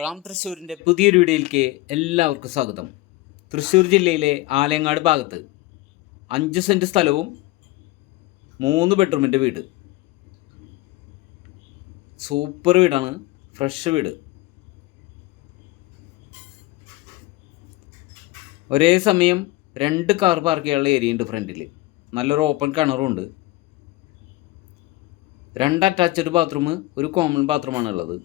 റാം തൃശ്ശൂരിൻ്റെ പുതിയൊരു വീഡിയോയിലേക്ക് എല്ലാവർക്കും സ്വാഗതം. തൃശ്ശൂർ ജില്ലയിലെ ആലങ്ങാട് ഭാഗത്ത് 5 സെൻറ്റ് സ്ഥലവും 3 ബെഡ്റൂമിൻ്റെ വീട്. സൂപ്പർ വീടാണ്, ഫ്രഷ് വീട്. ഒരേ സമയം 2 കാർ പാർക്ക് ചെയ്യാനുള്ള ഏരിയ ഉണ്ട് ഫ്രണ്ടിൽ. നല്ലൊരു ഓപ്പൺ കിണറും ഉണ്ട്. 2 അറ്റാച്ച്ഡ് ബാത്റൂം, ഒരു കോമൺ ബാത്റൂമാണ് ഉള്ളത്.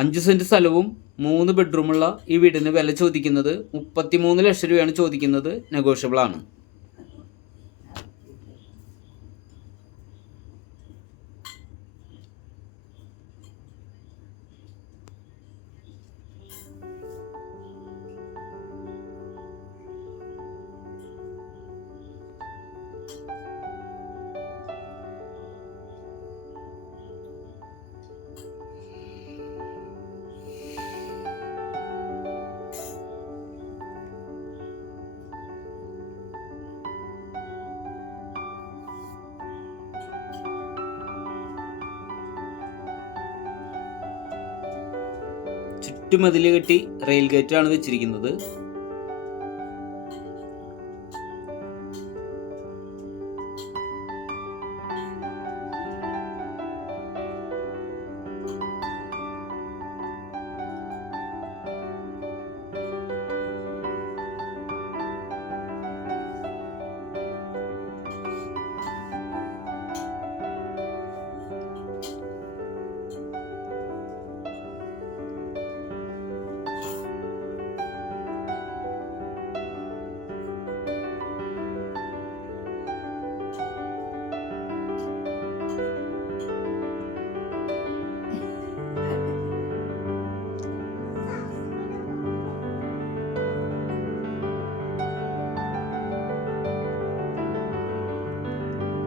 5 സെൻറ്റ് സ്ഥലവും 3 ബെഡ്റൂമുള്ള ഈ വീടിന് വില ചോദിക്കുന്നത് 33 ലക്ഷം രൂപയാണ് ചോദിക്കുന്നത്. നെഗോഷ്യബിൾ ആണ്. ചുറ്റുമതിൽ കെട്ടി റെയിൽ ഗേറ്റാണ് വെച്ചിരിക്കുന്നത്.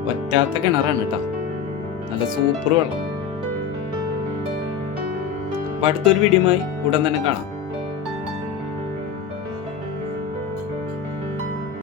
വറ്റാത്ത കിണറാണ് കേട്ടോ, നല്ല സൂപ്പർ വെള്ളം. അപ്പം അടുത്തൊരു വീഡിയോയുമായി ഉടൻ തന്നെ കാണാം.